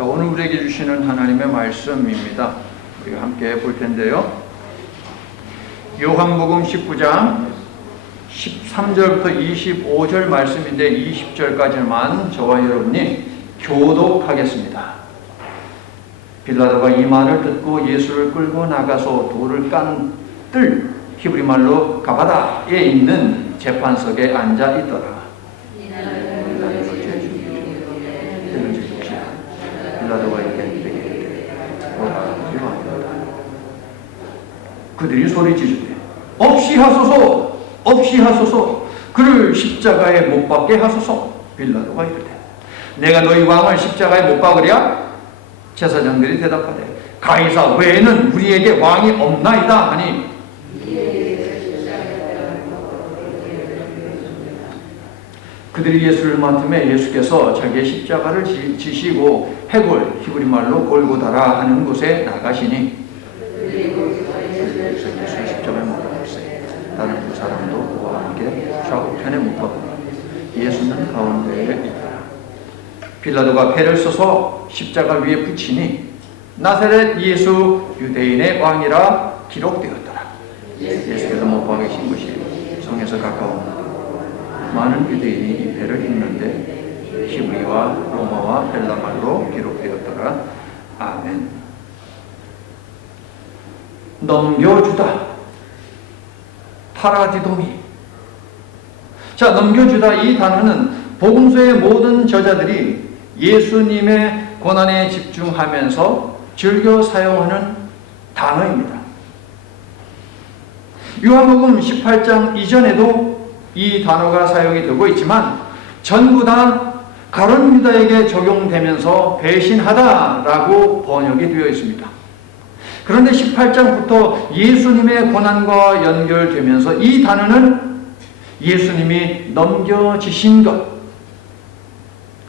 자, 오늘 우리에게 주시는 하나님의 말씀입니다. 우리가 함께 볼 텐데요. 요한복음 19장 13절부터 25절 말씀인데 20절까지만 저와 여러분이 교독하겠습니다. 빌라도가 이 말을 듣고 예수를 끌고 나가서 돌을 깐 뜰, 히브리 말로 가바다에 있는 재판석에 앉아 있더라. 빌라도가 이르되 오라 요한이로다. 그들이 소리 지르되 없이 하소서, 없이 하소서, 그를 십자가에 못 박게 하소서. 빌라도가 이르되 내가 너희 왕을 십자가에 못 박으랴? 제사장들이 대답하되 가이사 외에는 우리에게 왕이 없나이다 하니 그들이 예수를 맡음에 예수께서 자기의 십자가를 지시고 해골, 히브리 말로 골고다라 하는 곳에 나가시니 예수의 십자가에 못 박았어요. 다른 두 사람도 그와 함께 좌우편에 못 박았다. 예수는 가운데에 있더라. 빌라도가 패를 써서 십자가 위에 붙이니 나사렛 예수 유대인의 왕이라 기록되었더라. 예수께서 못 박으신 곳이 성에서 가까운 많은 유대인이 이 패를 읽는데 히브리와 로마와 헬라말로 기록되었더라. 아멘. 넘겨주다, 파라디도미. 자, 넘겨주다 이 단어는 복음서의 모든 저자들이 예수님의 고난에 집중하면서 즐겨 사용하는 단어입니다. 요한복음 18장 이전에도 이 단어가 사용이 되고 있지만 전부 다 가룟 유다에게 적용되면서 배신하다라고 번역이 되어 있습니다. 그런데 18장부터 예수님의 고난과 연결되면서 이 단어는 예수님이 넘겨지신 것,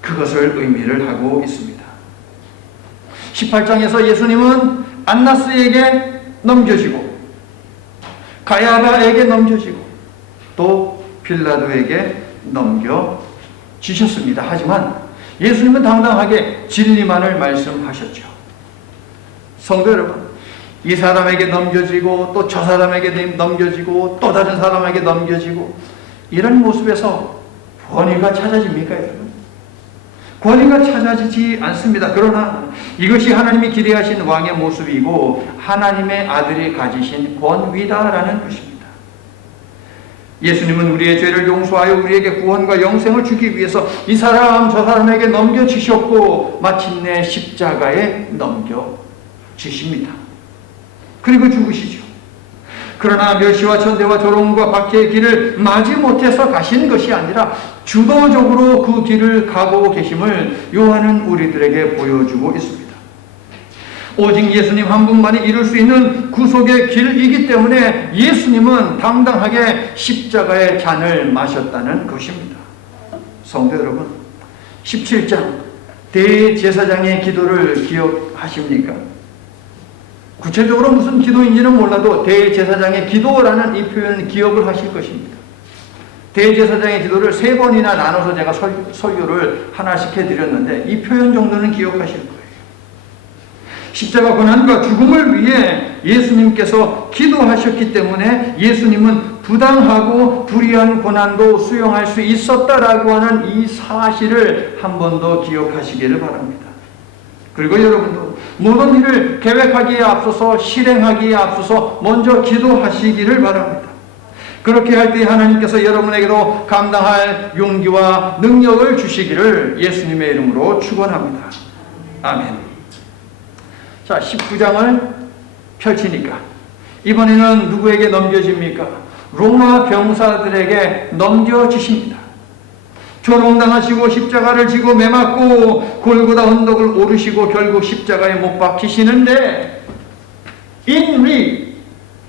그것을 의미를 하고 있습니다. 18장에서 예수님은 안나스에게 넘겨지고 가야바에게 넘겨지고 또 빌라도에게 넘겨지셨습니다. 하지만 예수님은 당당하게 진리만을 말씀하셨죠. 성도 여러분, 이 사람에게 넘겨지고 또 저 사람에게 넘겨지고 또 다른 사람에게 넘겨지고 이런 모습에서 권위가 찾아집니까, 여러분? 권위가 찾아지지 않습니다. 그러나 이것이 하나님이 기대하신 왕의 모습이고 하나님의 아들이 가지신 권위다라는 것입니다. 예수님은 우리의 죄를 용서하여 우리에게 구원과 영생을 주기 위해서 이 사람 저 사람에게 넘겨지셨고 마침내 십자가에 넘겨지십니다. 그리고 죽으시죠. 그러나 멸시와 천대와 조롱과 박해의 길을 마지 못해서 가신 것이 아니라 주도적으로 그 길을 가고 계심을 요한은 우리들에게 보여주고 있습니다. 오직 예수님 한 분만이 이룰 수 있는 구속의 길이기 때문에 예수님은 당당하게 십자가의 잔을 마셨다는 것입니다. 성도 여러분, 17장 대제사장의 기도를 기억하십니까? 구체적으로 무슨 기도인지는 몰라도 대제사장의 기도라는 이 표현은 기억을 하실 것입니다. 대제사장의 기도를 3번이나 나눠서 제가 설교를 하나씩 해드렸는데 이 표현 정도는 기억하실 거예요. 십자가 고난과 죽음을 위해 예수님께서 기도하셨기 때문에 예수님은 부당하고 불의한 고난도 수용할 수 있었다라고 하는 이 사실을 한 번 더 기억하시기를 바랍니다. 그리고 여러분도 모든 일을 계획하기에 앞서서 실행하기에 앞서서 먼저 기도하시기를 바랍니다. 그렇게 할 때 하나님께서 여러분에게도 감당할 용기와 능력을 주시기를 예수님의 이름으로 축원합니다. 아멘. 자, 19장을 펼치니까 이번에는 누구에게 넘겨집니까? 로마 병사들에게 넘겨지십니다. 조롱당하시고 십자가를 지고 매맞고 골고다 언덕을 오르시고 결국 십자가에 못 박히시는데 인리,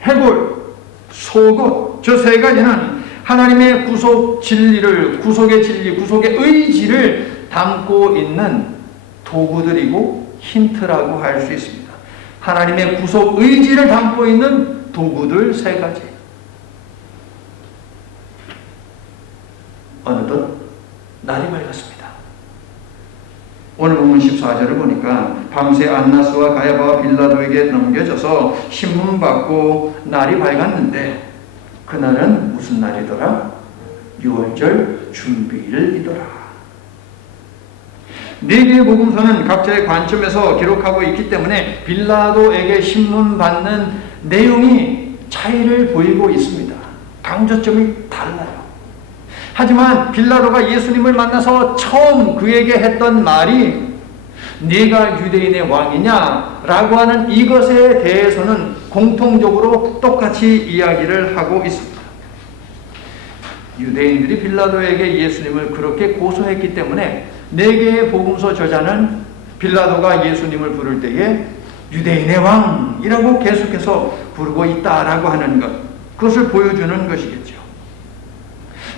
해골, 속옷, 저 세 가지는 하나님의 구속 진리를, 구속의 진리, 구속의 의지를 담고 있는 도구들이고 힌트라고 할 수 있습니다. 하나님의 구속 의지를 담고 있는 도구들 세 가지. 어느덧 날이 밝았습니다. 오늘 본문 14절을 보니까 밤새 안나스와 가야바와 빌라도에게 넘겨져서 신문 받고 날이 밝았는데 그날은 무슨 날이더라? 6월절 준비일이더라. 네 개의 복음서는 각자의 관점에서 기록하고 있기 때문에 빌라도에게 신문 받는 내용이 차이를 보이고 있습니다. 강조점이 달라요. 하지만 빌라도가 예수님을 만나서 처음 그에게 했던 말이 네가 유대인의 왕이냐? 라고 하는 이것에 대해서는 공통적으로 똑같이 이야기를 하고 있습니다. 유대인들이 빌라도에게 예수님을 그렇게 고소했기 때문에 네 개의 복음서 저자는 빌라도가 예수님을 부를 때에 유대인의 왕이라고 계속해서 부르고 있다라고 하는 것, 그것을 보여주는 것이겠죠.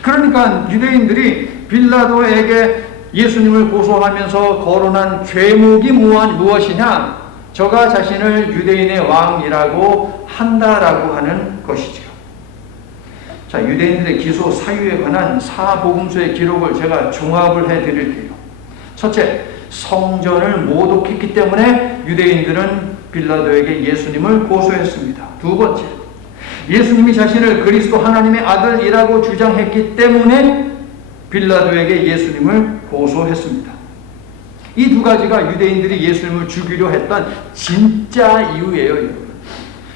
그러니까 유대인들이 빌라도에게 예수님을 고소하면서 거론한 죄목이 무엇이냐? 저가 자신을 유대인의 왕이라고 한다라고 하는 것이죠. 자, 유대인들의 기소 사유에 관한 사복음서의 기록을 제가 종합을 해드릴게요. 첫째, 성전을 모독했기 때문에 유대인들은 빌라도에게 예수님을 고소했습니다. 두 번째, 예수님이 자신을 그리스도 하나님의 아들이라고 주장했기 때문에 빌라도에게 예수님을 고소했습니다. 이 두 가지가 유대인들이 예수님을 죽이려 했던 진짜 이유예요, 여러분.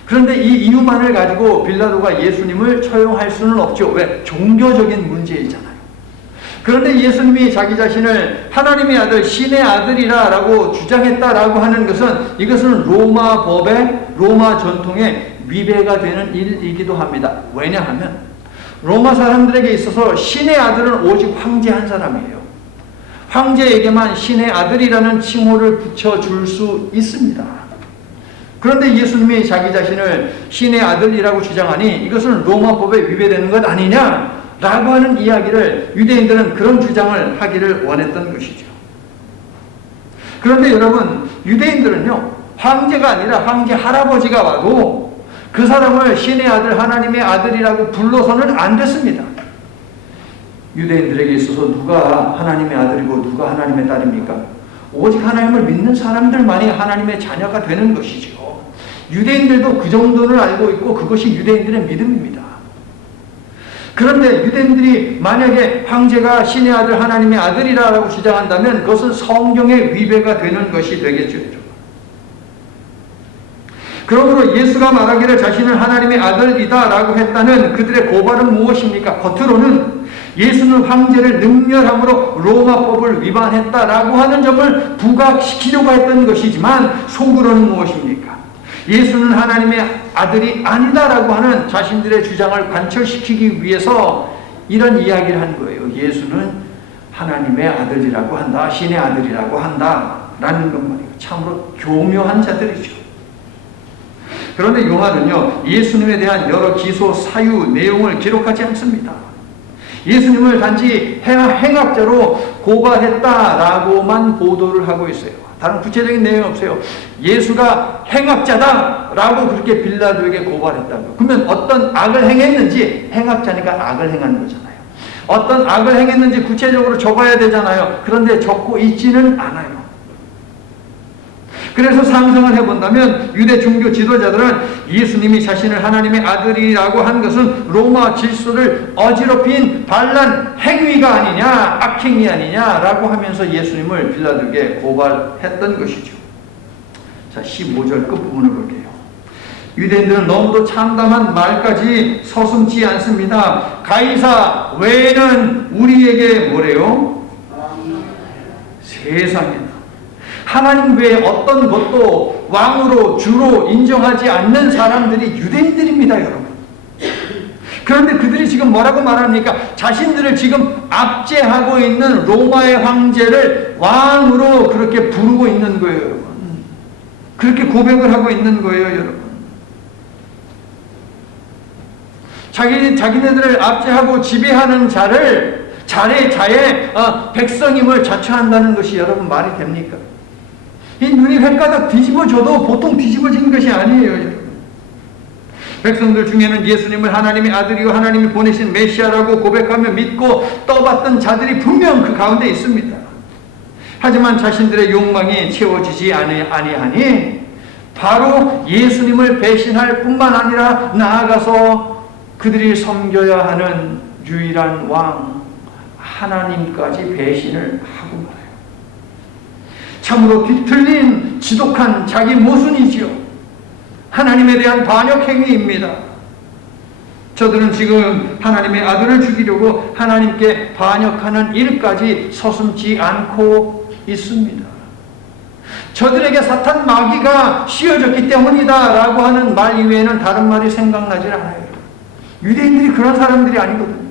그런데 이 이유만을 가지고 빌라도가 예수님을 처형할 수는 없죠. 왜? 종교적인 문제이잖아요. 그런데 예수님이 자기 자신을 하나님의 아들, 신의 아들이라 라고 주장했다라고 하는 것은 이것은 로마 법의, 로마 전통의 위배가 되는 일이기도 합니다. 왜냐하면 로마 사람들에게 있어서 신의 아들은 오직 황제 한 사람이에요. 황제에게만 신의 아들이라는 칭호를 붙여줄 수 있습니다. 그런데 예수님이 자기 자신을 신의 아들이라고 주장하니 이것은 로마법에 위배되는 것 아니냐라고 하는 이야기를, 유대인들은 그런 주장을 하기를 원했던 것이죠. 그런데 여러분, 유대인들은요, 황제가 아니라 황제 할아버지가 와도 그 사람을 신의 아들, 하나님의 아들이라고 불러서는 안 됐습니다. 유대인들에게 있어서 누가 하나님의 아들이고 누가 하나님의 딸입니까? 오직 하나님을 믿는 사람들만이 하나님의 자녀가 되는 것이죠. 유대인들도 그 정도는 알고 있고 그것이 유대인들의 믿음입니다. 그런데 유대인들이 만약에 황제가 신의 아들, 하나님의 아들이라고 주장한다면 그것은 성경의 위배가 되는 것이 되겠죠. 그러므로 예수가 말하기를 자신은 하나님의 아들이다 라고 했다는 그들의 고발은 무엇입니까? 겉으로는 예수는 황제를 능멸함으로 로마법을 위반했다라고 하는 점을 부각시키려고 했던 것이지만 속으로는 무엇입니까? 예수는 하나님의 아들이 아니다라고 하는 자신들의 주장을 관철시키기 위해서 이런 이야기를 한 거예요. 예수는 하나님의 아들이라고 한다, 신의 아들이라고 한다라는 것 말이에요. 참으로 교묘한 자들이죠. 그런데 요한은요, 예수님에 대한 여러 기소 사유 내용을 기록하지 않습니다. 예수님을 단지 행악자로 고발했다라고만 보도를 하고 있어요. 다른 구체적인 내용이 없어요. 예수가 행악자다라고 그렇게 빌라도에게 고발했다고. 그러면 어떤 악을 행했는지, 행악자니까 악을 행한 거잖아요. 어떤 악을 행했는지 구체적으로 적어야 되잖아요. 그런데 적고 있지는 않아요. 그래서 상상을 해본다면 유대 종교 지도자들은 예수님이 자신을 하나님의 아들이라고 한 것은 로마 질서를 어지럽힌 반란 행위가 아니냐, 악행위 아니냐라고 하면서 예수님을 빌라도에게 고발했던 것이죠. 자, 15절 끝부분을 볼게요. 유대인들은 너무도 참담한 말까지 서슴지 않습니다. 가이사 외에는 우리에게 뭐래요? 세상에 하나님 외에 어떤 것도 왕으로 주로 인정하지 않는 사람들이 유대인들입니다, 여러분. 그런데 그들이 지금 뭐라고 말합니까? 자신들을 지금 압제하고 있는 로마의 황제를 왕으로 그렇게 부르고 있는 거예요, 여러분. 그렇게 고백을 하고 있는 거예요, 여러분. 자기네들을 압제하고 지배하는 자의 백성임을 자처한다는 것이 여러분 말이 됩니까? 이 눈이 횟가닥 뒤집어져도 보통 뒤집어지는 것이 아니에요, 여러분. 백성들 중에는 예수님을 하나님의 아들이고 하나님이 보내신 메시아라고 고백하며 믿고 떠받던 자들이 분명 그 가운데 있습니다. 하지만 자신들의 욕망이 채워지지 아니하니 바로 예수님을 배신할 뿐만 아니라 나아가서 그들이 섬겨야 하는 유일한 왕 하나님까지 배신을 하고 말아요. 참으로 뒤틀린 지독한 자기 모순이지요. 하나님에 대한 반역 행위입니다. 저들은 지금 하나님의 아들을 죽이려고 하나님께 반역하는 일까지 서슴지 않고 있습니다. 저들에게 사탄 마귀가 씌워졌기 때문이다 라고 하는 말 이외에는 다른 말이 생각나질 않아요. 유대인들이 그런 사람들이 아니거든요.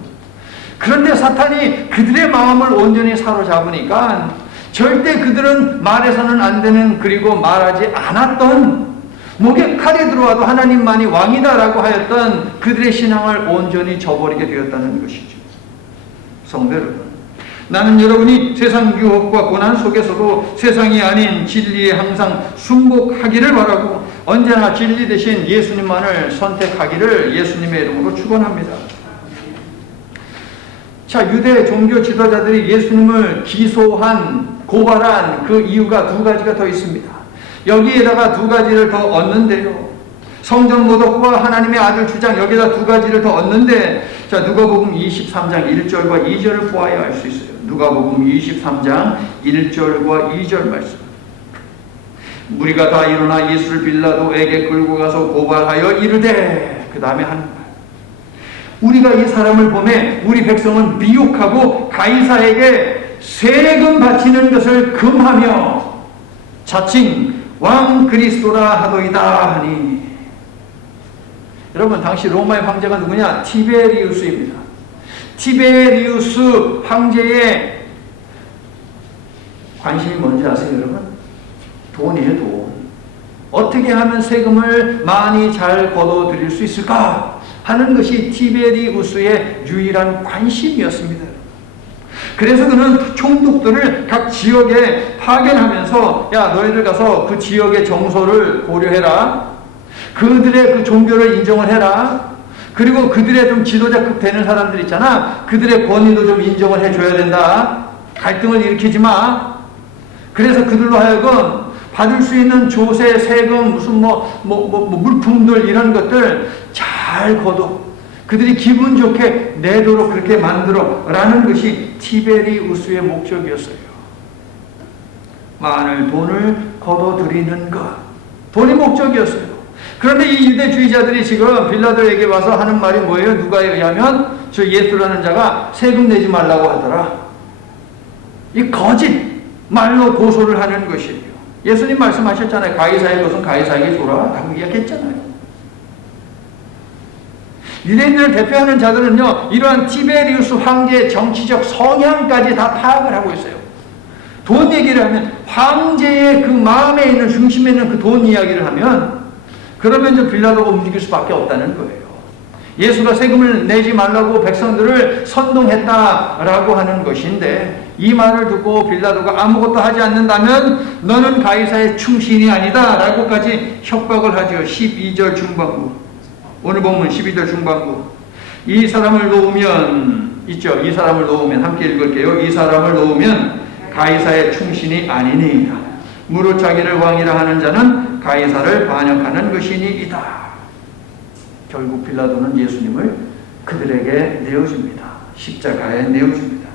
그런데 사탄이 그들의 마음을 온전히 사로잡으니까 절대 그들은 말해서는 안 되는, 그리고 말하지 않았던, 목에 칼이 들어와도 하나님만이 왕이다라고 하였던 그들의 신앙을 온전히 저버리게 되었다는 것이죠. 성도 여러분, 나는 여러분이 세상 유혹과 고난 속에서도 세상이 아닌 진리에 항상 순복하기를 바라고 언제나 진리 대신 예수님만을 선택하기를 예수님의 이름으로 축원합니다. 자, 유대 종교 지도자들이 예수님을 기소한, 고발한 그 이유가 두 가지가 더 있습니다. 여기에다가 두 가지를 더 얻는데요. 성전 모독과 하나님의 아들 주장, 여기다 두 가지를 더 얻는데, 자, 누가복음 23장 1절과 2절을 보아야 알 수 있어요. 누가복음 23장 1절과 2절 말씀. 무리가 다 일어나 예수를 빌라도에게 끌고 가서 고발하여 이르되, 그 다음에 하는 말. 우리가 이 사람을 보매 우리 백성은 미혹하고 가이사에게 세금 바치는 것을 금하며 자칭 왕 그리스도라 하도이다 하니. 여러분, 당시 로마의 황제가 누구냐? 티베리우스입니다. 티베리우스 황제의 관심이 뭔지 아세요, 여러분? 돈이에요, 돈. 어떻게 하면 세금을 많이 잘 걷어들일 수 있을까 하는 것이 티베리우스의 유일한 관심이었습니다. 그래서 그는 총독들을 각 지역에 파견하면서, 야, 너희들 가서 그 지역의 정서를 고려해라. 그들의 그 종교를 인정을 해라. 그리고 그들의 좀 지도자급 되는 사람들 있잖아. 그들의 권위도 좀 인정을 해줘야 된다. 갈등을 일으키지 마. 그래서 그들로 하여금 받을 수 있는 조세, 세금, 무슨 물품들 이런 것들 잘 걷어. 그들이 기분 좋게 내도록 그렇게 만들어 라는 것이 티베리우스의 목적이었어요. 많은 돈을 걷어들이는 것. 돈이 목적이었어요. 그런데 이 유대주의자들이 지금 빌라도에게 와서 하는 말이 뭐예요? 누가에 의하면 저 예수라는 자가 세금 내지 말라고 하더라. 이 거짓 말로 고소를 하는 것이에요. 예수님 말씀하셨잖아요. 가이사의 것은 가이사에게 줘라 라고 이야기했잖아요. 유대인들을 대표하는 자들은요, 이러한 티베리우스 황제의 정치적 성향까지 다 파악을 하고 있어요. 돈 얘기를 하면, 황제의 그 마음에 있는, 중심에 있는 그 돈 이야기를 하면, 그러면 이제 빌라도가 움직일 수밖에 없다는 거예요. 예수가 세금을 내지 말라고 백성들을 선동했다라고 하는 것인데, 이 말을 듣고 빌라도가 아무것도 하지 않는다면 너는 가이사의 충신이 아니다 라고까지 협박을 하죠. 12절 중반부. 오늘 본문 12절 중반부. 이 사람을 놓으면, 있죠? 이 사람을 놓으면, 함께 읽을게요. 이 사람을 놓으면 가이사의 충신이 아니니이다. 무릇 자기를 왕이라 하는 자는 가이사를 반역하는 것이니이다. 결국 빌라도는 예수님을 그들에게 내어줍니다. 십자가에 내어줍니다.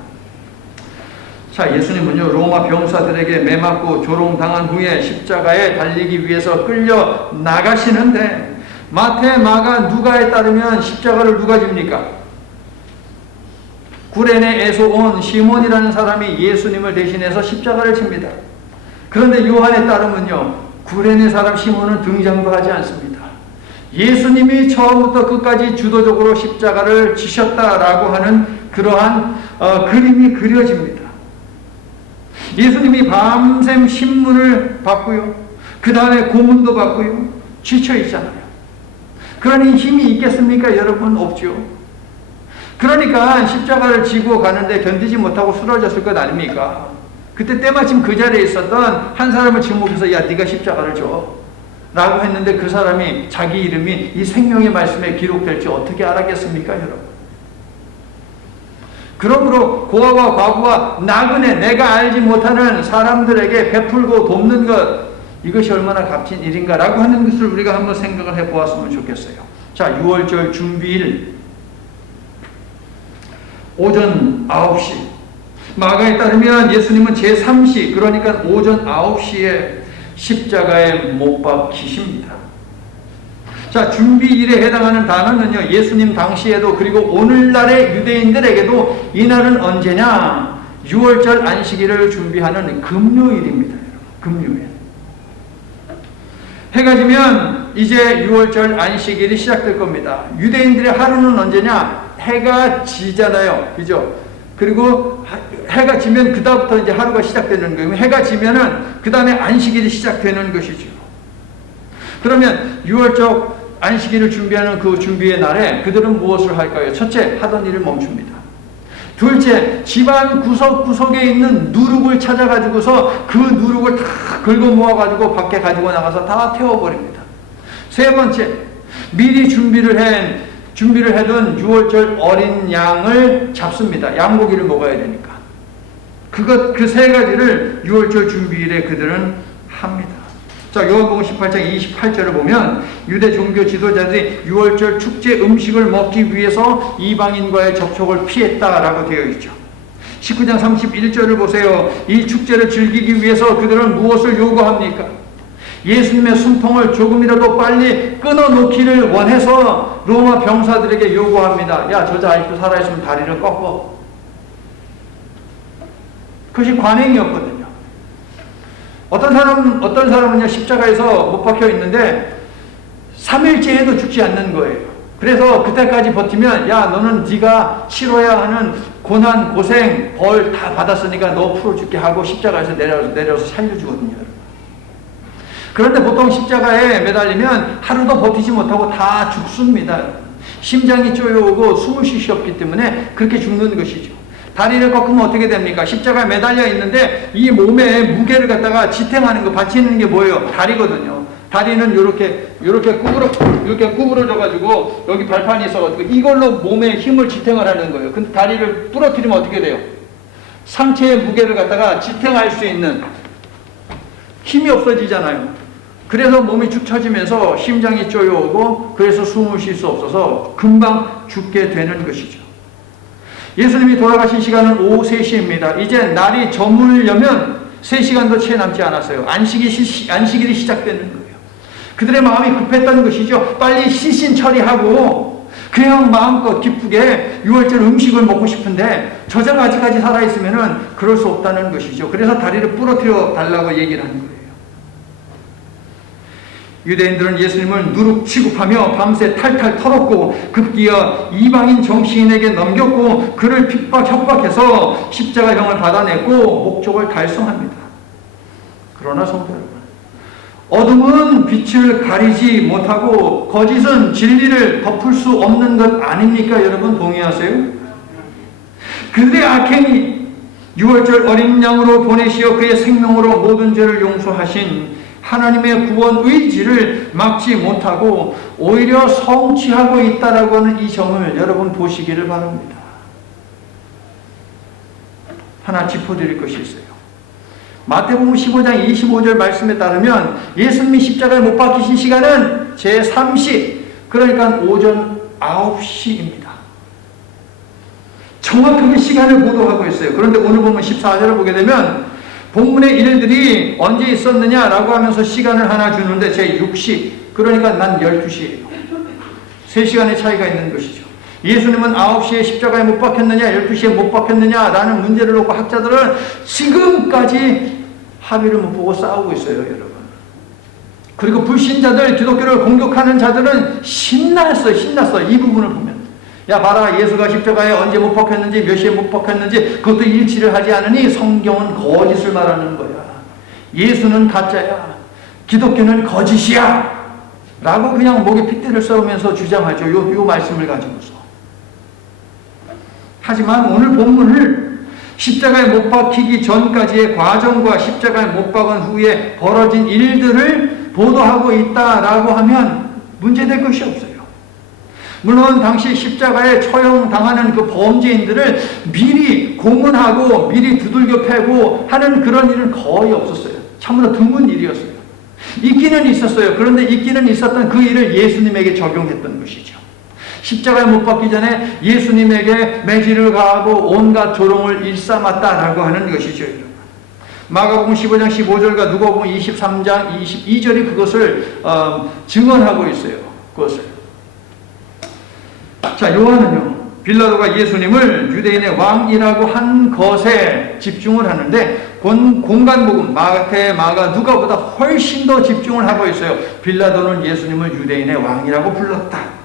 자, 예수님은요, 로마 병사들에게 매맞고 조롱당한 후에 십자가에 달리기 위해서 끌려 나가시는데, 마태, 마가, 누가에 따르면 십자가를 누가 집니까? 구레네에서 온 시몬이라는 사람이 예수님을 대신해서 십자가를 집니다. 그런데 요한에 따르면요, 구레네 사람 시몬은 등장도 하지 않습니다. 예수님이 처음부터 끝까지 주도적으로 십자가를 지셨다라고 하는 그러한 그림이 그려집니다. 예수님이 밤샘 신문을 받고요, 그 다음에 고문도 받고요, 지쳐 있잖아요. 그러니 힘이 있겠습니까? 여러분, 없죠. 그러니까 십자가를 지고 가는데 견디지 못하고 쓰러졌을 것 아닙니까? 그때 때마침 그 자리에 있었던 한 사람을 지목해서, 야, 네가 십자가를 줘 라고 했는데, 그 사람이 자기 이름이 이 생명의 말씀에 기록될지 어떻게 알았겠습니까, 여러분? 그러므로 고아와 과부와 나그네, 내가 알지 못하는 사람들에게 베풀고 돕는 것, 이것이 얼마나 값진 일인가라고 하는 것을 우리가 한번 생각을 해보았으면 좋겠어요. 자, 6월절 준비일 오전 9시, 마가에 따르면 예수님은 제3시, 그러니까 오전 9시에 십자가에 못 박히십니다. 자, 준비일에 해당하는 단어는요, 예수님 당시에도 그리고 오늘날의 유대인들에게도 이날은 언제냐? 6월절 안식일을 준비하는 금요일입니다. 금요일. 해가 지면 이제 6월절 안식일이 시작될 겁니다. 유대인들의 하루는 언제냐? 해가 지잖아요. 그죠? 그리고 해가 지면 그다음부터 이제 하루가 시작되는 거예요. 해가 지면은 그 다음에 안식일이 시작되는 것이죠. 그러면 6월절 안식일을 준비하는 그 준비의 날에 그들은 무엇을 할까요? 첫째, 하던 일을 멈춥니다. 둘째, 집안 구석구석에 있는 누룩을 찾아가지고서 그 누룩을 다 긁어 모아가지고 밖에 가지고 나가서 다 태워버립니다. 세 번째, 미리 준비를 해둔 6월절 어린 양을 잡습니다. 양고기를 먹어야 되니까. 그 세 가지를 6월절 준비일에 그들은 합니다. 자, 요한복음 18장 28절을 보면 유대 종교 지도자들이 6월절 축제 음식을 먹기 위해서 이방인과의 접촉을 피했다라고 되어 있죠. 19장 31절을 보세요. 이 축제를 즐기기 위해서 그들은 무엇을 요구합니까? 예수님의 숨통을 조금이라도 빨리 끊어놓기를 원해서 로마 병사들에게 요구합니다. 야, 저자 아직도 살아있으면 다리를 꺾어. 그것이 관행이었거든요. 어떤 사람은요, 십자가에서 못 박혀 있는데 3일째에도 죽지 않는 거예요. 그래서 그때까지 버티면, 야, 너는 네가 치러야 하는 고난, 고생, 벌 다 받았으니까 너 풀어줄게 하고 십자가에서 내려서 살려주거든요. 그런데 보통 십자가에 매달리면 하루도 버티지 못하고 다 죽습니다. 심장이 쪼여오고 숨을 쉴 수 없기 때문에 그렇게 죽는 것이죠. 다리를 꺾으면 어떻게 됩니까? 십자가에 매달려 있는데 이 몸에 무게를 갖다가 지탱하는 거, 받치는 게 뭐예요? 다리거든요. 다리는 이렇게 구부러져가지고 여기 발판이 있어가지고 이걸로 몸에 힘을 지탱을 하는 거예요. 근데 다리를 부러뜨리면 어떻게 돼요? 상체의 무게를 갖다가 지탱할 수 있는 힘이 없어지잖아요. 그래서 몸이 축 처지면서 심장이 쪼여오고 그래서 숨을 쉴 수 없어서 금방 죽게 되는 것이죠. 예수님이 돌아가신 시간은 오후 3시입니다. 이제 날이 저물려면 3시간도 채 남지 않았어요. 안식일이 시작되는 거예요. 그들의 마음이 급했던 것이죠. 빨리 시신 처리하고 그냥 마음껏 기쁘게 6월절 음식을 먹고 싶은데 저자가 아직까지 살아있으면 그럴 수 없다는 것이죠. 그래서 다리를 부러뜨려 달라고 얘기를 하는 거예요. 유대인들은 예수님을 누룩 취급하며 밤새 탈탈 털었고 급기야 이방인 정치인에게 넘겼고 그를 협박해서 십자가형을 받아냈고 목적을 달성합니다. 그러나 성도 여러분, 어둠은 빛을 가리지 못하고 거짓은 진리를 덮을 수 없는 것 아닙니까? 여러분 동의하세요? 그들의 악행이 6월절 어린 양으로 보내시어 그의 생명으로 모든 죄를 용서하신 하나님의 구원 의지를 막지 못하고 오히려 성취하고 있다라고 하는 이 점을 여러분 보시기를 바랍니다. 하나 짚어드릴 것이 있어요. 마태복음 15장 25절 말씀에 따르면 예수님이 십자가에 못 박히신 시간은 제3시, 그러니까 오전 9시입니다. 정확하게 시간을 보도하고 있어요. 그런데 오늘 보면 14절을 보게 되면 본문의 일들이 언제 있었느냐라고 하면서 시간을 하나 주는데 제6시, 그러니까 난 12시예요. 3시간의 차이가 있는 것이죠. 예수님은 9시에 십자가에 못 박혔느냐 12시에 못 박혔느냐라는 문제를 놓고 학자들은 지금까지 합의를 못 보고 싸우고 있어요, 여러분. 그리고 불신자들, 기독교를 공격하는 자들은 신났어. 이 부분을 보면. 야 봐라, 예수가 십자가에 언제 못 박혔는지 몇 시에 못 박혔는지 그것도 일치를 하지 않으니 성경은 거짓을 말하는 거야. 예수는 가짜야. 기독교는 거짓이야. 라고 그냥 목에 핏대를 쏘면서 주장하죠. 요 말씀을 가지고서. 하지만 오늘 본문을 십자가에 못 박히기 전까지의 과정과 십자가에 못 박은 후에 벌어진 일들을 보도하고 있다라고 하면 문제될 것이 없어요. 물론 당시 십자가에 처형당하는 그 범죄인들을 미리 고문하고 미리 두들겨 패고 하는 그런 일은 거의 없었어요. 참으로 드문 일이었어요. 있기는 있었어요. 그런데 있기는 있었던 그 일을 예수님에게 적용했던 것이죠. 십자가에 못 박기 전에 예수님에게 매질을 가하고 온갖 조롱을 일삼았다라고 하는 것이죠. 마가복음 15장 15절과 누가복음 23장 22절이 그것을 증언하고 있어요. 그것을. 자, 요한은요, 빌라도가 예수님을 유대인의 왕이라고 한 것에 집중을 하는데 공간복음 마태, 마가, 누가보다 훨씬 더 집중을 하고 있어요. 빌라도는 예수님을 유대인의 왕이라고 불렀다.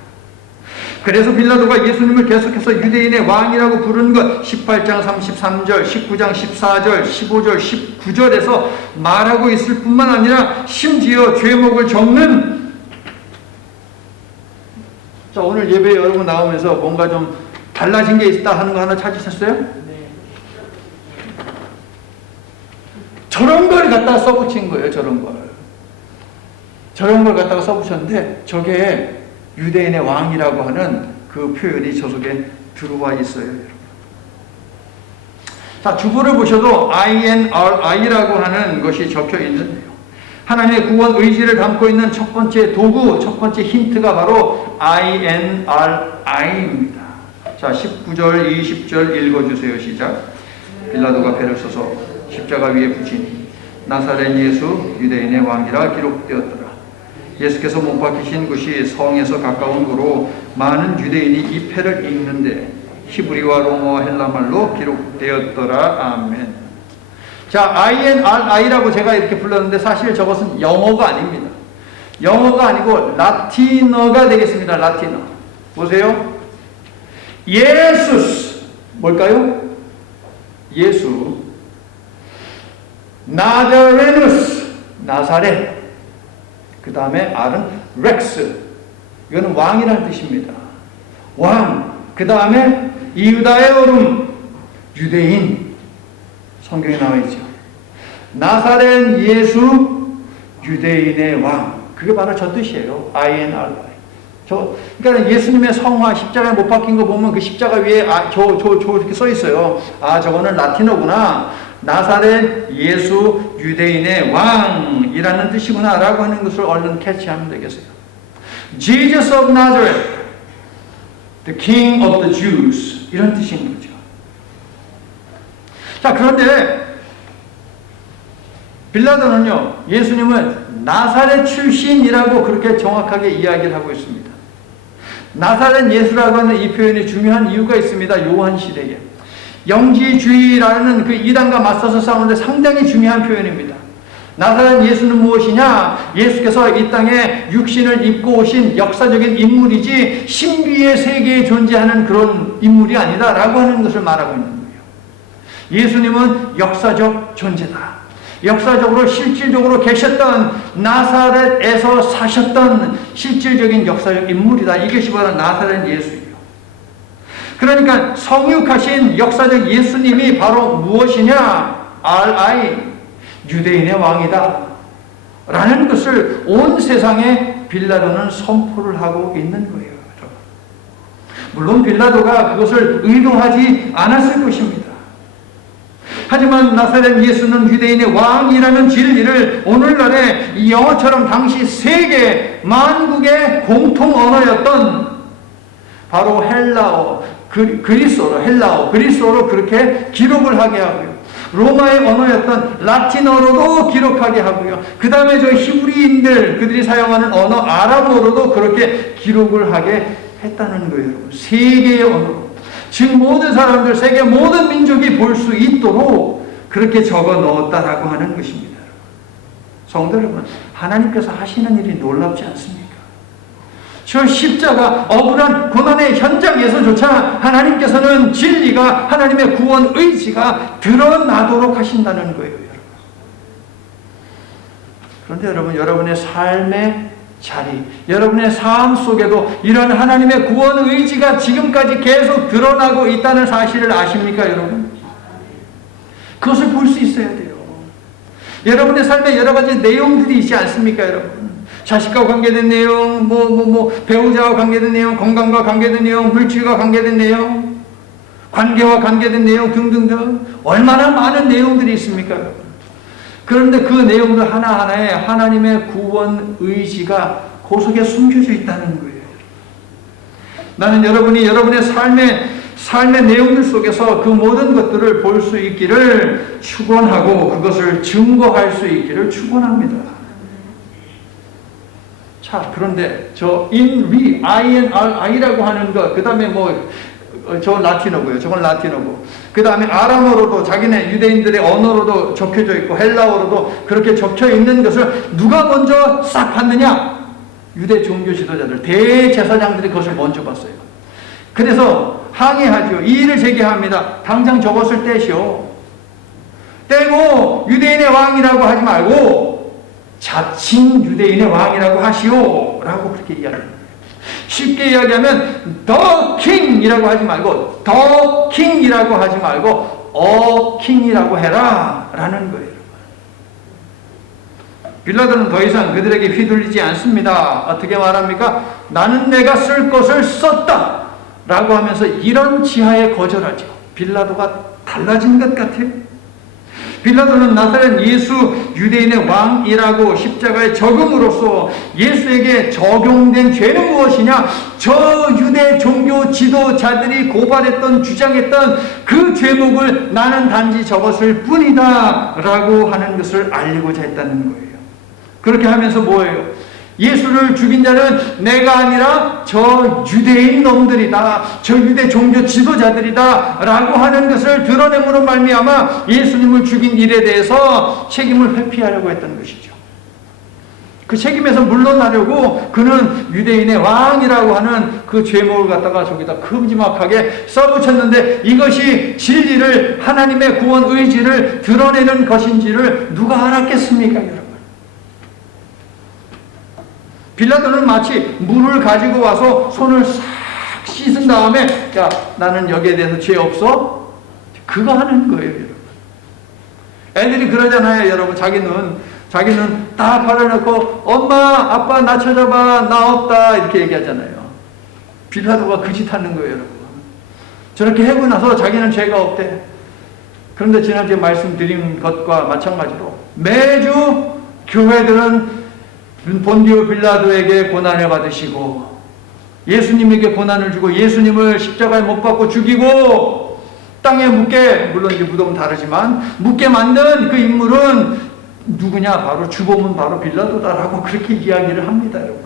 그래서 빌라도가 예수님을 계속해서 유대인의 왕이라고 부르는 것 18장 33절, 19장 14절, 15절, 19절에서 말하고 있을 뿐만 아니라 심지어 죄목을 적는, 자, 오늘 예배에 여러분 나오면서 뭔가 좀 달라진 게 있다 하는 거 하나 찾으셨어요? 네. 저런 걸 갖다가 써붙인 거예요. 저런 걸 갖다가 써붙였는데 저게 유대인의 왕이라고 하는 그 표현이 저 속에 들어와 있어요. 자, 주보를 보셔도 INRI라고 하는 것이 적혀 있는데요. 하나님의 구원 의지를 담고 있는 첫 번째 도구, 첫 번째 힌트가 바로 INRI입니다. 자, 19절, 20절 읽어주세요. 시작. 빌라도가 배를 써서 십자가 위에 붙이니 나사렛 예수 유대인의 왕이라 기록되었더라. 예수께서 못 박히신 곳이 성에서 가까운 곳으로 많은 유대인이 이 패를 읽는데 히브리와 로마와 헬라말로 기록되었더라. 아멘. 자, INRI라고 제가 이렇게 불렀는데 사실 저것은 영어가 아닙니다. 영어가 아니고 라틴어가 되겠습니다. 라틴어. 보세요. 예수스. 뭘까요? 예수. 나자레누스. 나사렛. 그 다음에 R은 렉스. 이거는 왕이라는 뜻입니다. 왕. 그 다음에 이유다에오름. 유대인. 성경에 나와 있죠. 나사렛 예수 유대인의 왕. 그게 바로 저 뜻이에요. INRI. 그러니까 예수님의 성화 십자가에 못 박힌 거 보면 그 십자가 위에 이렇게 써 있어요. 아, 저거는 라틴어구나. 나사렛 예수 유대인의 왕이라는 뜻이구나 라고 하는 것을 얼른 캐치하면 되겠어요. Jesus of Nazareth, the King of the Jews, 이런 뜻인 거죠. 자, 그런데 빌라도는요, 예수님은 나사렛 출신이라고 그렇게 정확하게 이야기를 하고 있습니다. 나사렛 예수라고 하는 이 표현이 중요한 이유가 있습니다. 요한 시대에. 영지주의라는 그 이단과 맞서서 싸우는데 상당히 중요한 표현입니다. 나사렛 예수는 무엇이냐? 예수께서 이 땅에 육신을 입고 오신 역사적인 인물이지 신비의 세계에 존재하는 그런 인물이 아니다 라고 하는 것을 말하고 있는 거예요. 예수님은 역사적 존재다. 역사적으로 실질적으로 계셨던 나사렛에서 사셨던 실질적인 역사적 인물이다. 이것이 바로 나사렛 예수예요. 그러니까 성육하신 역사적 예수님이 바로 무엇이냐? RI, 유대인의 왕이다 라는 것을 온 세상에 빌라도는 선포를 하고 있는 거예요. 물론 빌라도가 그것을 의도하지 않았을 것입니다. 하지만 나사렛 예수는 유대인의 왕이라는 진리를 오늘날에 이 영어처럼 당시 세계 만국의 공통 언어였던 바로 헬라어, 그리스어로 그렇게 기록을 하게 하고요. 로마의 언어였던 라틴어로도 기록하게 하고요. 그 다음에 저 히브리인들, 그들이 사용하는 언어 아람어로도 그렇게 기록을 하게 했다는 거예요. 여러분. 세계의 언어로. 즉 모든 사람들, 세계 모든 민족이 볼 수 있도록 그렇게 적어 넣었다라고 하는 것입니다. 성도 여러분, 하나님께서 하시는 일이 놀랍지 않습니까? 저 십자가 억울한 고난의 현장에서조차 하나님께서는 진리가, 하나님의 구원 의지가 드러나도록 하신다는 거예요. 여러분. 그런데 여러분, 여러분의 삶의 자리, 여러분의 삶 속에도 이런 하나님의 구원 의지가 지금까지 계속 드러나고 있다는 사실을 아십니까, 여러분? 그것을 볼 수 있어야 돼요. 여러분의 삶에 여러 가지 내용들이 있지 않습니까, 여러분? 자식과 관계된 내용, 배우자와 관계된 내용, 건강과 관계된 내용, 물질과 관계된 내용, 관계와 관계된 내용 등등등 얼마나 많은 내용들이 있습니까? 그런데 그 내용들 하나하나에 하나님의 구원 의지가 그 속에 숨겨져 있다는 거예요. 나는 여러분이 여러분의 삶의 내용들 속에서 그 모든 것들을 볼 수 있기를 축원하고 그것을 증거할 수 있기를 축원합니다. 자, 그런데 저 INRI라고 하는 것, 그 다음에 저 라틴어고요. 저건 라틴어고. 그 다음에 아람어로도 자기네 유대인들의 언어로도 적혀져 있고 헬라어로도 그렇게 적혀 있는 것을 누가 먼저 싹 봤느냐? 유대 종교 지도자들, 대제사장들이 그것을 먼저 봤어요. 그래서 항의하죠. 이의를 제기합니다. 당장 적었을 떼시오. 떼고 유대인의 왕이라고 하지 말고 자칭 유대인의 왕이라고 하시오. 라고 그렇게 이야기합니다. 쉽게 이야기하면 The King이라고 하지 말고 The King이라고 하지 말고 A King이라고 해라. 라는 거예요. 빌라도는 더 이상 그들에게 휘둘리지 않습니다. 어떻게 말합니까? 나는 내가 쓸 것을 썼다 라고 하면서 이런 지하에 거절하죠. 빌라도가 달라진 것 같아요. 빌라도는 나사렛 예수 유대인의 왕이라고 십자가에 적음으로써 예수에게 적용된 죄는 무엇이냐? 저 유대 종교 지도자들이 고발했던 주장했던 그 죄목을 나는 단지 적었을 뿐이다 라고 하는 것을 알리고자 했다는 거예요. 그렇게 하면서 뭐예요? 예수를 죽인 자는 내가 아니라 저 유대인 놈들이다, 저 유대 종교 지도자들이다 라고 하는 것을 드러냄으로 말미암아 예수님을 죽인 일에 대해서 책임을 회피하려고 했던 것이죠. 그 책임에서 물러나려고 그는 유대인의 왕이라고 하는 그 죄목을 갖다가 저기다 큼지막하게 써붙였는데 이것이 진리를, 하나님의 구원 의지를 드러내는 것인지를 누가 알았겠습니까, 여러분? 빌라도는 마치 물을 가지고 와서 손을 싹 씻은 다음에 야, 나는 여기에 대해서 죄 없어? 그거 하는 거예요, 여러분. 애들이 그러잖아요, 여러분. 자기는 딱 발라놓고 엄마, 아빠 나 찾아봐, 나 없다 이렇게 얘기하잖아요. 빌라도가 그 짓 하는 거예요, 여러분. 저렇게 하고 나서 자기는 죄가 없대. 그런데 지난주에 말씀드린 것과 마찬가지로 매주 교회들은 본디오 빌라도에게 고난을 받으시고 예수님에게 고난을 주고 예수님을 십자가에 못 박고 죽이고 땅에 묻게, 물론 이제 무덤은 다르지만 묻게 만든 그 인물은 누구냐? 바로 주범은 바로 빌라도다라고 그렇게 이야기를 합니다, 여러분.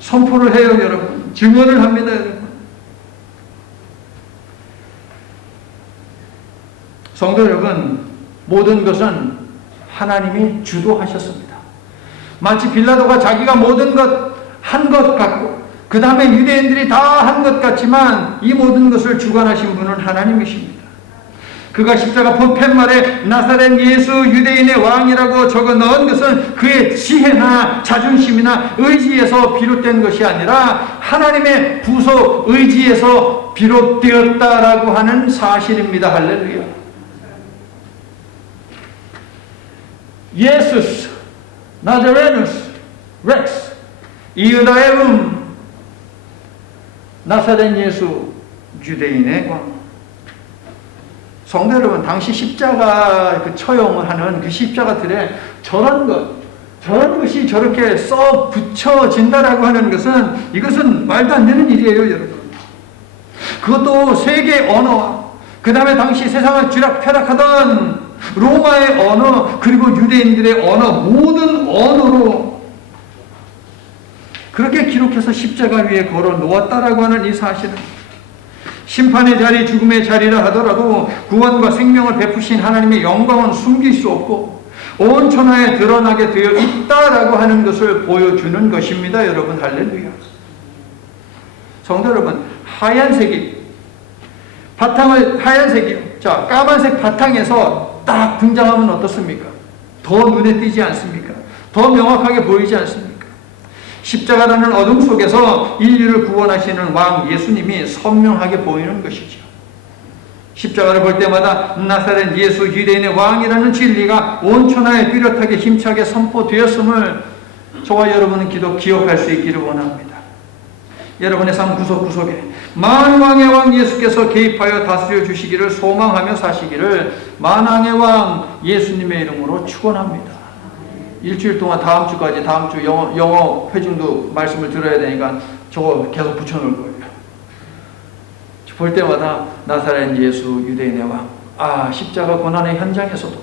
선포를 해요, 여러분. 증언을 합니다, 여러분. 성도 여러분, 모든 것은 하나님이 주도하셨습니다. 마치 빌라도가 자기가 모든 것 한 것 같고 그 다음에 유대인들이 다 한 것 같지만 이 모든 것을 주관하신 분은 하나님이십니다. 그가 십자가 보팻말에 나사렛 예수 유대인의 왕이라고 적어 넣은 것은 그의 지혜나 자존심이나 의지에서 비롯된 것이 아니라 하나님의 부서 의지에서 비롯되었다라고 하는 사실입니다. 할렐루야. 예수스 나자레누스 렉스 이유다의 나사렛 예수 유대인의 왕. 성도 여러분, 당시 십자가 처형을 하는 그 십자가들에 저런 것이 저렇게 써 붙여진다라고 하는 것은 이것은 말도 안 되는 일이에요, 여러분. 그것도 세계 언어와 그 다음에 당시 세상을 쥐락펴락하던 로마의 언어 그리고 유대인들의 언어 모든 언어로 그렇게 기록해서 십자가 위에 걸어 놓았다라고 하는 이 사실은 심판의 자리, 죽음의 자리라 하더라도 구원과 생명을 베푸신 하나님의 영광은 숨길 수 없고 온 천하에 드러나게 되어 있다라고 하는 것을 보여주는 것입니다, 여러분. 할렐루야. 성도 여러분, 하얀색이 하얀색이요. 자, 까만색 바탕에서 딱 등장하면 어떻습니까? 더 눈에 띄지 않습니까? 더 명확하게 보이지 않습니까? 십자가라는 어둠 속에서 인류를 구원하시는 왕 예수님이 선명하게 보이는 것이죠. 십자가를 볼 때마다 나사렛 예수 유대인의 왕이라는 진리가 온 천하에 뚜렷하게 힘차게 선포되었음을 저와 여러분은 기억할 수 있기를 원합니다. 여러분의 삶 구석구석에 만왕의 왕 예수께서 개입하여 다스려 주시기를 소망하며 사시기를 만왕의 왕 예수님의 이름으로 축원합니다. 일주일 동안 다음 주 영어 회중도 말씀을 들어야 되니까 저거 계속 붙여놓을 거예요. 볼 때마다 나사렛 예수 유대인의 왕, 십자가 고난의 현장에서도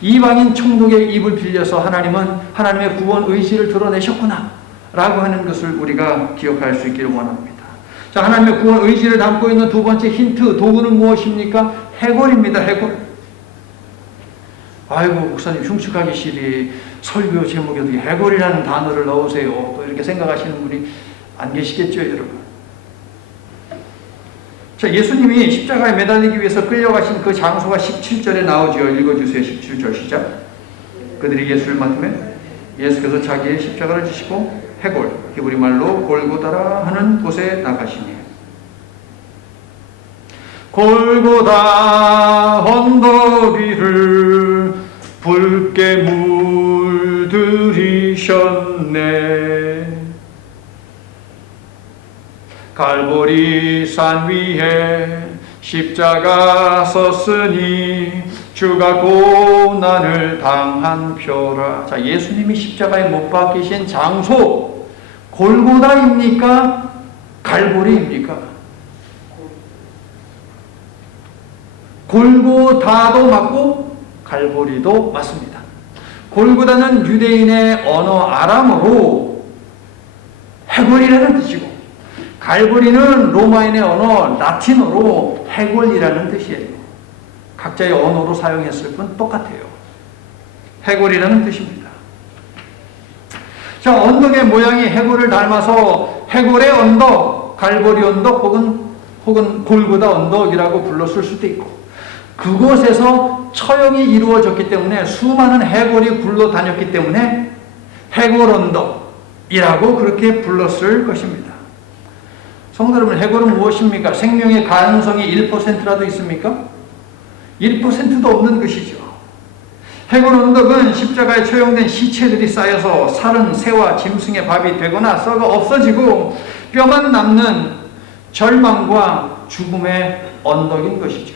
이방인 총독의 입을 빌려서 하나님은 하나님의 구원 의지를 드러내셨구나 라고 하는 것을 우리가 기억할 수 있기를 원합니다. 자, 하나님의 구원 의지를 담고 있는 두 번째 힌트, 도구는 무엇입니까? 해골입니다. 해골. 아이고, 목사님 흉측하기 싫이 설교 제목에도 해골이라는 단어를 넣으세요. 또 이렇게 생각하시는 분이 안 계시겠죠, 여러분. 자, 예수님이 십자가에 매달리기 위해서 끌려가신 그 장소가 17절에 나오죠. 읽어주세요. 17절 시작. 그들이 예수를 맡으면 예수께서 자기의 십자가를 지시고 해골, 히브리 말로 골고다라 하는 곳에 나가시니. 골고다 언덕 위를 붉게 물들이셨네. 갈보리 산 위에 십자가 섰으니 주가 고난을 당한 표라. 자, 예수님이 십자가에 못 박히신 장소 골고다입니까? 갈보리입니까? 골고다도 맞고 갈보리도 맞습니다. 골고다는 유대인의 언어 아람어로 해골이라는 뜻이고, 갈보리는 로마인의 언어 라틴어로 해골이라는 뜻이에요. 각자의 언어로 사용했을 뿐 똑같아요. 해골이라는 뜻입니다. 자, 언덕의 모양이 해골을 닮아서 해골의 언덕, 갈보리 언덕 혹은 골고다 언덕이라고 불렀을 수도 있고, 그곳에서 처형이 이루어졌기 때문에 수많은 해골이 굴러다녔기 때문에 해골 언덕이라고 그렇게 불렀을 것입니다. 성도 여러분, 해골은 무엇입니까? 생명의 가능성이 1%라도 있습니까? 1%도 없는 것이죠. 해골 언덕은 십자가에 처형된 시체들이 쌓여서 살은 새와 짐승의 밥이 되거나 썩어 없어지고 뼈만 남는 절망과 죽음의 언덕인 것이죠.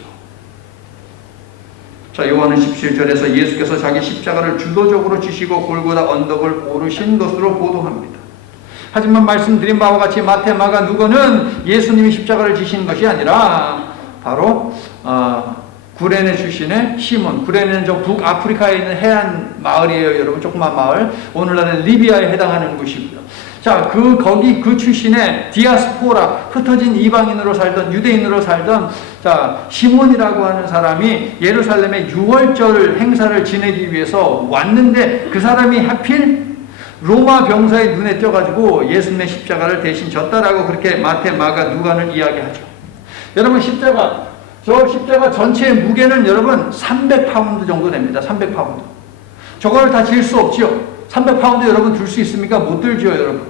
자, 요한은 17절에서 예수께서 자기 십자가를 주도적으로 지시고 골고다 언덕을 오르신 것으로 보도합니다. 하지만 말씀드린 바와 같이 마태, 마가, 누가는 예수님이 십자가를 지신 것이 아니라 바로 구레네 출신의 시몬, 구레네는 저 북아프리카에 있는 해안 마을이에요, 여러분. 조그만 마을. 오늘날은 리비아에 해당하는 곳이고요. 자, 거기 그 출신의 디아스포라, 흩어진 이방인으로 살던, 유대인으로 살던, 자, 시몬이라고 하는 사람이 예루살렘의 6월절 행사를 지내기 위해서 왔는데, 그 사람이 하필 로마 병사의 눈에 띄어가지고 예수님의 십자가를 대신 졌다라고 그렇게 마태, 마가, 누가는 이야기하죠. 여러분, 저 십자가 전체의 무게는 여러분 300파운드 정도 됩니다. 300파운드. 저걸 다 질 수 없지요. 300파운드 여러분 들 수 있습니까? 못 들죠, 여러분.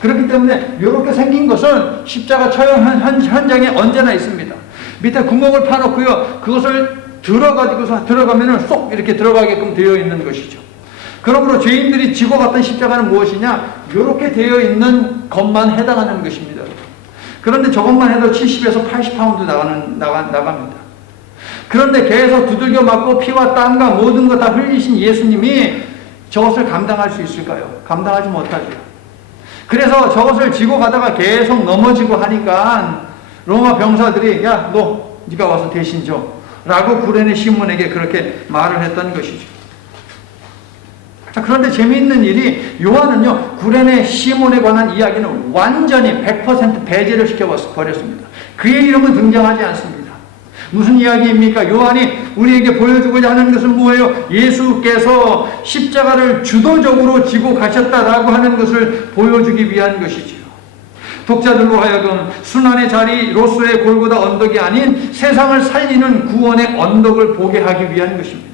그렇기 때문에 이렇게 생긴 것은 십자가 처형 현장에 언제나 있습니다. 밑에 구멍을 파놓고요, 그것을 들어가면은 쏙 이렇게 들어가게끔 되어 있는 것이죠. 그러므로 죄인들이 지고 갔던 십자가는 무엇이냐? 이렇게 되어 있는 것만 해당하는 것입니다. 그런데 저것만 해도 70에서 80파운드 나갑니다. 그런데 계속 두들겨 맞고 피와 땀과 모든 것 다 흘리신 예수님이 저것을 감당할 수 있을까요? 감당하지 못하죠. 그래서 저것을 지고 가다가 계속 넘어지고 하니까 로마 병사들이 야, 네가 와서 대신 줘 라고 구레네 시몬에게 그렇게 말을 했던 것이죠. 자, 그런데 재미있는 일이 요한은요, 구레네 시몬에 관한 이야기는 완전히 100% 배제를 시켜버렸습니다. 그의 이름은 등장하지 않습니다. 무슨 이야기입니까? 요한이 우리에게 보여주고자 하는 것은 뭐예요? 예수께서 십자가를 주도적으로 지고 가셨다라고 하는 것을 보여주기 위한 것이지요. 독자들로 하여금 순환의 자리로서의 골고다 언덕이 아닌 세상을 살리는 구원의 언덕을 보게 하기 위한 것입니다.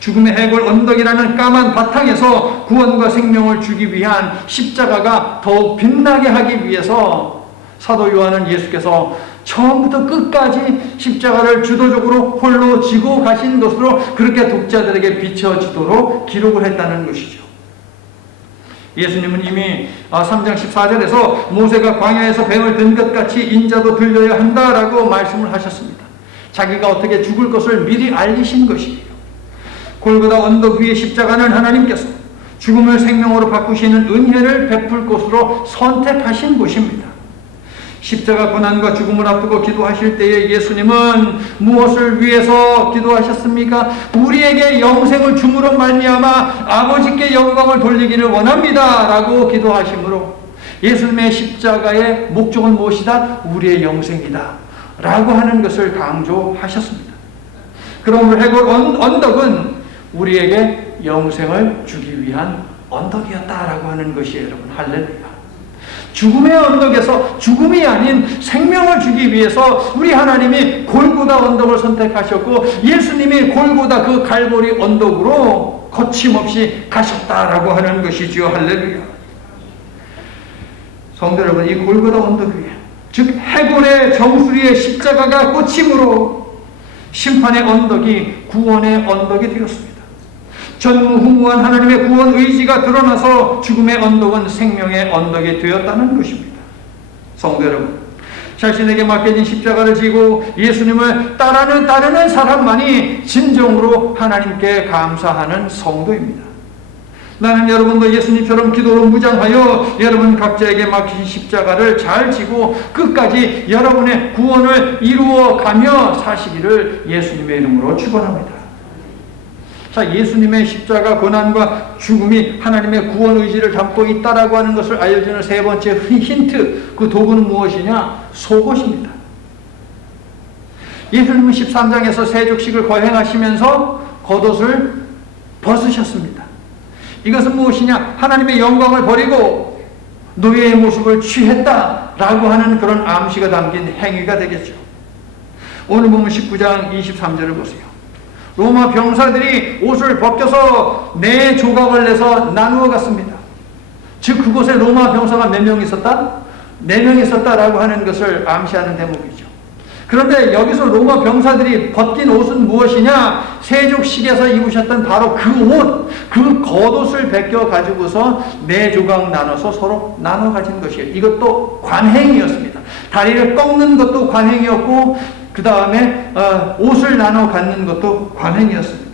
죽음의 해골 언덕이라는 까만 바탕에서 구원과 생명을 주기 위한 십자가가 더욱 빛나게 하기 위해서 사도 요한은 예수께서 처음부터 끝까지 십자가를 주도적으로 홀로 지고 가신 것으로 그렇게 독자들에게 비춰지도록 기록을 했다는 것이죠. 예수님은 이미 3장 14절에서 모세가 광야에서 뱀을 든 것 같이 인자도 들려야 한다라고 말씀을 하셨습니다. 자기가 어떻게 죽을 것을 미리 알리신 것이에요. 골고다 언덕 위의 십자가는 하나님께서 죽음을 생명으로 바꾸시는 은혜를 베풀 곳으로 선택하신 곳입니다. 십자가 고난과 죽음을 앞두고 기도하실 때에 예수님은 무엇을 위해서 기도하셨습니까? 우리에게 영생을 줌으로 말미암아 아버지께 영광을 돌리기를 원합니다 라고 기도하시므로 예수님의 십자가의 목적은 무엇이다? 우리의 영생이다 라고 하는 것을 강조하셨습니다. 그러므로 해골 언덕은 우리에게 영생을 주기 위한 언덕이었다라고 하는 것이에요. 여러분, 할렐루야. 죽음의 언덕에서 죽음이 아닌 생명을 주기 위해서 우리 하나님이 골고다 언덕을 선택하셨고 예수님이 골고다 그 갈보리 언덕으로 거침없이 가셨다라고 하는 것이지요. 할렐루야. 성도 여러분, 이 골고다 언덕 위에, 즉 해골의 정수리의 십자가가 꽂힘으로 심판의 언덕이 구원의 언덕이 되었습니다. 전무후무한 하나님의 구원 의지가 드러나서 죽음의 언덕은 생명의 언덕이 되었다는 것입니다. 성도 여러분, 자신에게 맡겨진 십자가를 지고 예수님을 따르는 사람만이 진정으로 하나님께 감사하는 성도입니다. 나는 여러분도 예수님처럼 기도로 무장하여 여러분 각자에게 맡기신 십자가를 잘 지고 끝까지 여러분의 구원을 이루어가며 사시기를 예수님의 이름으로 축원합니다. 자, 예수님의 십자가 고난과 죽음이 하나님의 구원 의지를 담고 있다라고 하는 것을 알려주는 세 번째 힌트, 그 도구는 무엇이냐? 속옷입니다. 예수님은 13장에서 세족식을 거행하시면서 겉옷을 벗으셨습니다. 이것은 무엇이냐? 하나님의 영광을 버리고 노예의 모습을 취했다라고 하는 그런 암시가 담긴 행위가 되겠죠. 오늘 보면 19장 23절을 보세요. 로마 병사들이 옷을 벗겨서 4조각을 내서 나누어 갔습니다. 즉 그곳에 로마 병사가 몇 명 있었다? 4명 있었다라고 하는 것을 암시하는 대목이죠. 그런데 여기서 로마 병사들이 벗긴 옷은 무엇이냐? 세족식에서 입으셨던 바로 그 옷, 그 겉옷을 벗겨 가지고서 4조각 나눠서 서로 나눠 가진 것이에요. 이것도 관행이었습니다. 다리를 꺾는 것도 관행이었고 그 다음에 옷을 나눠 갖는 것도 관행이었습니다.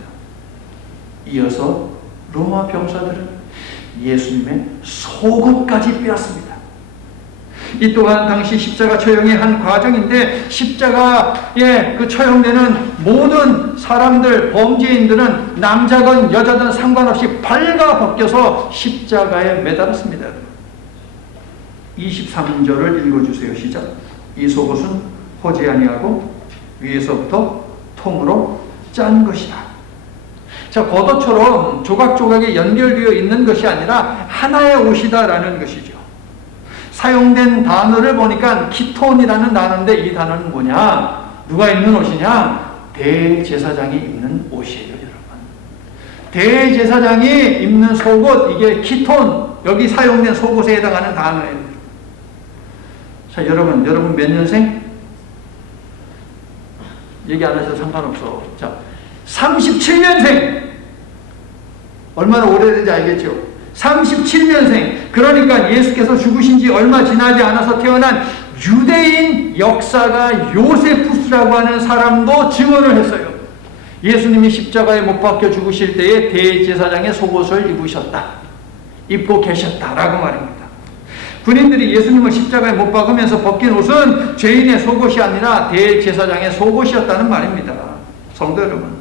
이어서 로마 병사들은 예수님의 속옷까지 빼앗습니다. 이 또한 당시 십자가 처형의 한 과정인데 십자가에 그 처형되는 모든 사람들, 범죄인들은 남자건 여자든 상관없이 발가 벗겨서 십자가에 매달았습니다. 23절을 읽어주세요. 시작. 이 속옷은 허지 아니하고 위에서부터 통으로 짠 것이다. 자, 겉옷처럼 조각조각이 연결되어 있는 것이 아니라 하나의 옷이다라는 것이죠. 사용된 단어를 보니까 키톤이라는 단어인데 이 단어는 뭐냐? 누가 입는 옷이냐? 대제사장이 입는 옷이에요, 여러분. 대제사장이 입는 속옷, 이게 키톤, 여기 사용된 속옷에 해당하는 단어예요. 자, 여러분 몇 년생? 얘기 안 하셔도 상관없어. 자, 37년생. 얼마나 오래된지 알겠죠? 37년생. 그러니까 예수께서 죽으신 지 얼마 지나지 않아서 태어난 유대인 역사가 요세푸스라고 하는 사람도 증언을 했어요. 예수님이 십자가에 못 박혀 죽으실 때에 대제사장의 속옷을 입고 계셨다라고 말입니다. 군인들이 예수님을 십자가에 못 박으면서 벗긴 옷은 죄인의 속옷이 아니라 대제사장의 속옷이었다는 말입니다. 성도 여러분,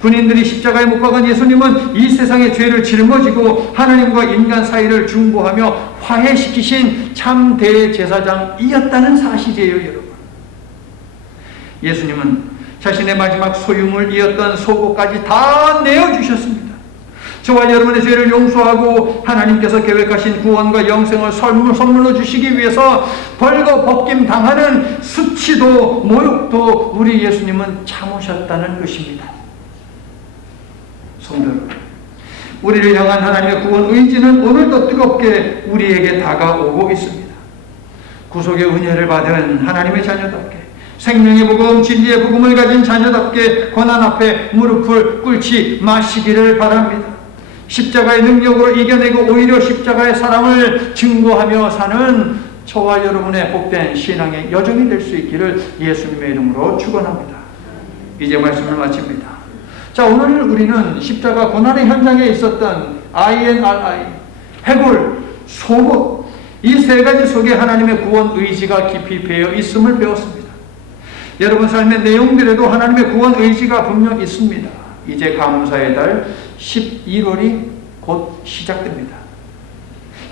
군인들이 십자가에 못 박은 예수님은 이 세상의 죄를 짊어지고 하나님과 인간 사이를 중보하며 화해시키신 참 대제사장이었다는 사실이에요, 여러분. 예수님은 자신의 마지막 소유물이었던 속옷까지 다 내어주셨습니다. 저와 여러분의 죄를 용서하고 하나님께서 계획하신 구원과 영생을 선물로 주시기 위해서 벌거 벗김 당하는 수치도 모욕도 우리 예수님은 참으셨다는 것입니다. 성도 여러분, 우리를 향한 하나님의 구원 의지는 오늘도 뜨겁게 우리에게 다가오고 있습니다. 구속의 은혜를 받은 하나님의 자녀답게, 생명의 복음, 진리의 복음을 가진 자녀답게 고난 앞에 무릎을 꿇지 마시기를 바랍니다. 십자가의 능력으로 이겨내고 오히려 십자가의 사랑을 증거하며 사는 저와 여러분의 복된 신앙의 여정이 될 수 있기를 예수님의 이름으로 축원합니다. 이제 말씀을 마칩니다. 자, 오늘 우리는 십자가 고난의 현장에 있었던 INRI, 해골, 소못, 이 세 가지 속에 하나님의 구원 의지가 깊이 배어 있음을 배웠습니다. 여러분 삶의 내용들에도 하나님의 구원 의지가 분명 있습니다. 이제 감사의 달 11월이 곧 시작됩니다.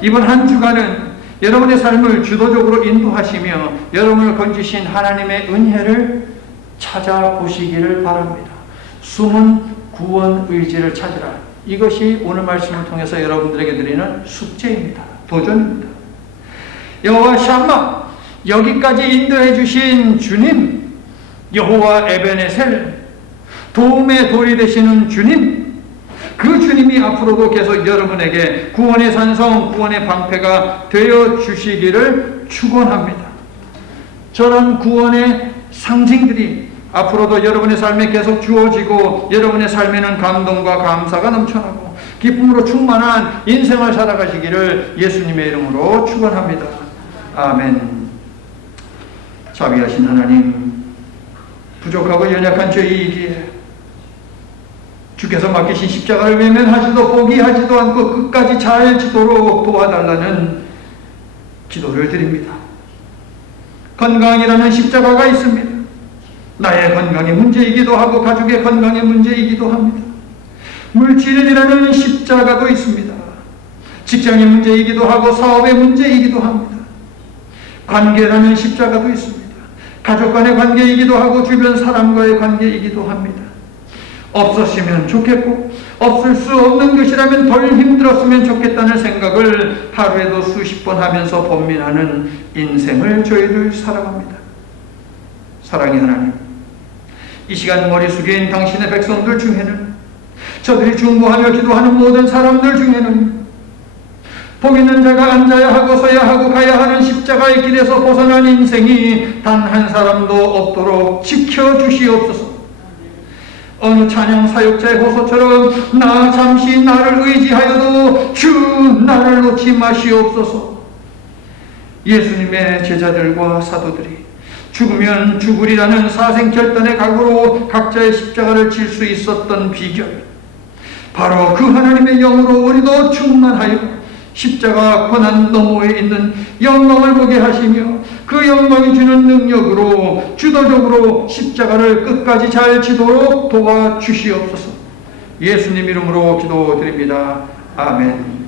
이번 한 주간은 여러분의 삶을 주도적으로 인도하시며 여러분을 건지신 하나님의 은혜를 찾아보시기를 바랍니다. 숨은 구원 의지를 찾으라. 이것이 오늘 말씀을 통해서 여러분들에게 드리는 숙제입니다. 도전입니다. 여호와 샴마, 여기까지 인도해 주신 주님, 여호와 에베네셀, 도움의 돌이 되시는 주님, 그 주님이 앞으로도 계속 여러분에게 구원의 산성, 구원의 방패가 되어 주시기를 축원합니다. 저런 구원의 상징들이 앞으로도 여러분의 삶에 계속 주어지고 여러분의 삶에는 감동과 감사가 넘쳐나고 기쁨으로 충만한 인생을 살아가시기를 예수님의 이름으로 축원합니다. 아멘. 자비하신 하나님, 부족하고 연약한 저희이기에 주께서 맡기신 십자가를 외면하지도 포기하지도 않고 끝까지 잘 지도록 도와달라는 기도를 드립니다. 건강이라는 십자가가 있습니다. 나의 건강의 문제이기도 하고 가족의 건강의 문제이기도 합니다. 물질이라는 십자가도 있습니다. 직장의 문제이기도 하고 사업의 문제이기도 합니다. 관계라는 십자가도 있습니다. 가족 간의 관계이기도 하고 주변 사람과의 관계이기도 합니다. 없었으면 좋겠고 없을 수 없는 것이라면 덜 힘들었으면 좋겠다는 생각을 하루에도 수십 번 하면서 번민하는 인생을 저희들 살아갑니다. 사랑의 하나님, 이 시간 머리 숙인 당신의 백성들 중에는, 저들이 중보하며 기도하는 모든 사람들 중에는 복 있는 자가 앉아야 하고 서야 하고 가야 하는 십자가의 길에서 벗어난 인생이 단 한 사람도 없도록 지켜주시옵소서. 어느 찬양 사역자의 호소처럼 나 잠시 나를 의지하여도 주 나를 놓지 마시옵소서. 예수님의 제자들과 사도들이 죽으면 죽으리라는 사생결단의 각오로 각자의 십자가를 질 수 있었던 비결, 바로 그 하나님의 영으로 우리도 충만하여 십자가 고난 너머에 있는 영광을 보게 하시며 그 영광이 주는 능력으로 주도적으로 십자가를 끝까지 잘 지도록 도와주시옵소서. 예수님 이름으로 기도드립니다. 아멘.